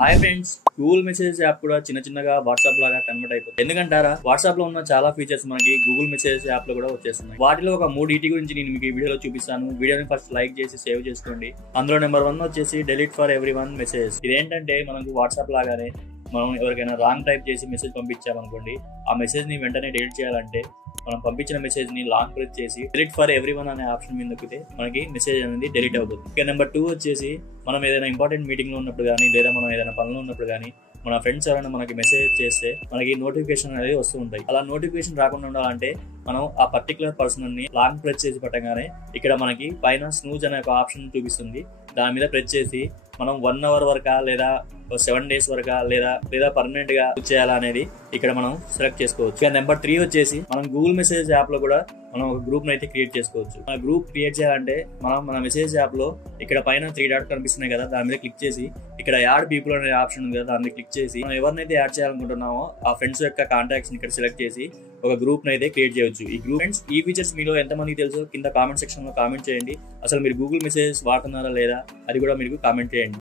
Hi friends, Google message app కూడా చిన్నగా WhatsApp లాగా కన్వర్ట్ అయిపోతుంది. ఎందుకంటారా, వాట్సాప్ లో ఉన్న చాలా ఫీచర్స్ మనకి గూగుల్ మెసేజ్ యాప్ లో కూడా వచ్చేస్తున్నాయి. వాటిలో ఒక 3 వీటి గురించి నేను మీకు ఈ వీడియోలో చూపిస్తాను. వీడియోని ఫస్ట్ లైక్ చేసి సేవ్ చేసుకోండి. అందులో నెంబర్ 1 వచ్చేసి డెలీట్ ఫర్ ఎవ్రీవన్ మెసేజ్. ఇదేంటంటే మనకు వాట్సాప్ లాగానే మనం ఎవరికైనా రాంగ్ టైప్ చేసి మెసేజ్ పంపించామనుకోండి, ఆ మెసేజ్ ని వెంటనే డిలీట్ చేయాలంటే మనం పంపించిన మెసేజ్ ని లాంగ్ ప్రెస్ చేసి డిలీట్ ఫర్ ఎవ్రీవన్ అనే ఆప్షన్ మీద నొక్కితే మనకి మెసేజ్ అనేది డిలీట్ అవుతుంది. ఇక నెంబర్ 2 వచ్చేసి మనం ఏదైనా ఇంపార్టెంట్ మీటింగ్ లో ఉన్నప్పుడు కానీ, లేదా మనం ఏదైనా పనిలో ఉన్నప్పుడు కానీ, మన ఫ్రెండ్స్ ఎవరైనా మనకి మెసేజ్ చేస్తే మనకి నోటిఫికేషన్ అనేది వస్తూ ఉంటాయి. అలా నోటిఫికేషన్ రాకుండా ఉండాలంటే మనం ఆ పర్టికులర్ పర్సన్ ని లాంగ్ ప్రెస్ చేసి పట్టగానే ఇక్కడ మనకి పైన స్నూజ్ అనే ఒక ఆప్షన్ చూపిస్తుంది. దాని మీద ప్రెస్ చేసి మనం 1 అవర్ వరకా, లేదా 7 డేస్ వరకా, లేదా పర్మనెంట్ గా చేయాలా అనేది ఇక్కడ మనం సెలెక్ట్ చేసుకోవచ్చు. ఇక నెంబర్ 3 వచ్చేసి మనం గూగుల్ మెసేజ్ యాప్ లో కూడా మనం ఒక గ్రూప్ అయితే క్రియేట్ చేసుకోవచ్చు. ఆ గ్రూప్ క్రియేట్ చేయాలంటే మనం మన మెసేజ్ యాప్ లో ఇక్కడ పైన 3 డాట్ కనిపిస్తున్నాయి కదా, దాని మీద క్లిక్ చేసి ఇక్కడ యాడ్ పీపుల్ అనే ఆప్షన్ ఉంది కదా, దాని మీద క్లిక్ చేసి మనం ఎవరినైతే యాడ్ చేయాలనుకుంటున్నామో ఆ ఫ్రెండ్స్ యొక్క కాంటాక్ట్స్ ఇక్కడ సెలెక్ట్ చేసి ఒక గ్రూప్ అయితే క్రియేట్ చేయొచ్చు. ఈ గ్రూప్ ఫ్రెండ్స్, ఈ ఫీచర్స్ మీలో ఎంతమందికి తెలుసో కింద కామెంట్ సెక్షన్ లో కామెంట్ చేయండి. అసలు మీరు గూగుల్ మెసేజ్ వాడుతున్నారా లేదా అది కూడా మీరు కామెంట్ చేయండి.